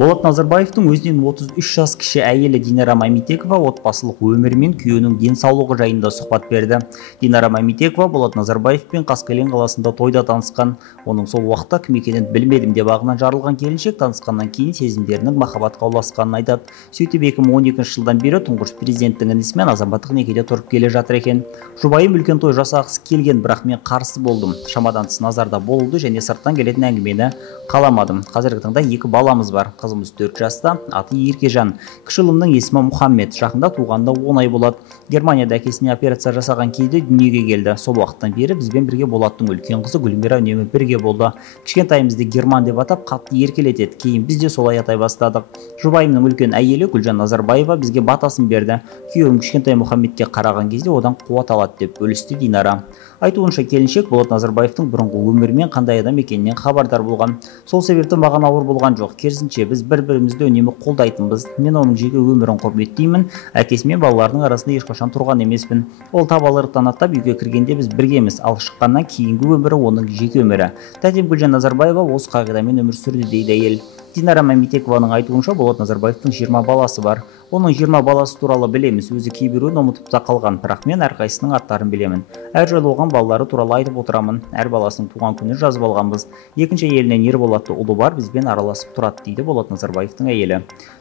Болат Назарбаевтың өзінен 33 жас кіші әйелі Динара Мамитекова отбасылық өмірі мен күйеуінің денсаулығы жайында сұхбат берді. Динара Мамитекова Болат Назарбаевпен Қаскелең қаласында тойда танысқан. Оның сол уақытта кім екенін білмедім деп ағынан жарылған келіншек танысқаннан кейін сезімдерінің махаббатқа ұласқанын айтады. Сөйтіп 2012 жылдан бері тұңғыш президенттің інісімен азаматтық некеде тұрып келе жатыр екен. Жұбайым үлкен той жасағысы келген, бірақ мен қарсы болдым. Шамадан тыс назарда болды және сырттан келетін әңгімені қаламадым. Қазіргі таңда 2 баламыз бар. Қызымыз 4 жаста, аты Еркежан. Кіші ұлымның есімі Мұхаммед. Жақында туғанда 10 ай болады. Германияда әкесіне операция жасаған кезде дүниеге келді. Сол уақыттан бері бізбен бірге Болаттың үлкен қызы Гүлмира үнемі бірге болды. Кішкентайымызды Герман деп атап, қатты еркелетеді. Кейін біз де солай атай бастадық. Жұбайымның үлкен әйелі Гүлжан Назарбаева бізге батасын берді. Күйеуім кішкентай Мұхаммедке қараған кезде одан қуат алады деп бөлісті Динара. Айтуынша келіншек Болат Назарбаевтың бұрынғы өмірімен қандай адам екенінен хабардар болған. Сол себепті маған ауыр болған жоқ. Керісінше біз бір-бірімізді үнемі қолдайтынбыз. Мен оның жеке өмірін құрметтеймін. Әкесі мен балалардың арасында ешқашан тұрған емеспін. Ол табалдырықтан аттап үйге кіргенде біз біргеміз, ал шыққаннан кейінгі өмірі оның жеке өмірі. Тәтем Гүлжан Назарбаева осы қағидамен өмір сүрді дейді әйел. Динара Мамитекованың айтуынша Болат Назарбаевтың 20 баласы бар. Оның 20 баласы туралы білеміз, өзі кейбіреуін ұмытып та қалған, бірақ мен әрқайсының аттарын білемін. Әр жайлы оған балалары туралы айтып отырамын. Әр баласының туған күні жазып алғанбыз. Екінші әйелінен Ерболатты ұлы бар, бізбен араласып тұрады дейді Болат Назарбаевтың әйелі.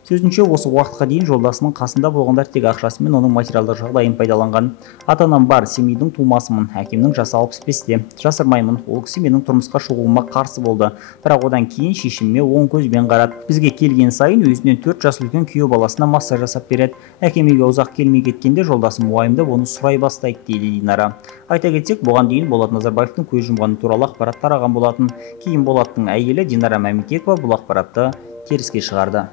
Сөзінше, осы уақытқа дейін жолдасының қасында болғандар тек ақшасы мен оның материалдық жағдайын пайдаланған. Ата-анам бар, семейдің тумасымын, әкемнің жасы 65-те. Жасырмаймын, ол кісі менің тұрмысқа шығуыма қарсы болды. Бірақ одан кейін шешіміме оң көзбен қарады. Бізге келген сайын өзінен 4 жас үлкен күйеу баласына массаж жасап береді. Әкем үйге ұзақ келмей кеткенде жолдасым уайымдап оны сұрай бастайды дейді Динара. Айта кетсек, бұған дейін Болат Назарбаевтың көз жұмғаны туралы ақпарат тараған болатын. Кейін Болаттың әйелі Динара Мамитекова бұл ақпаратты теріске шығарды.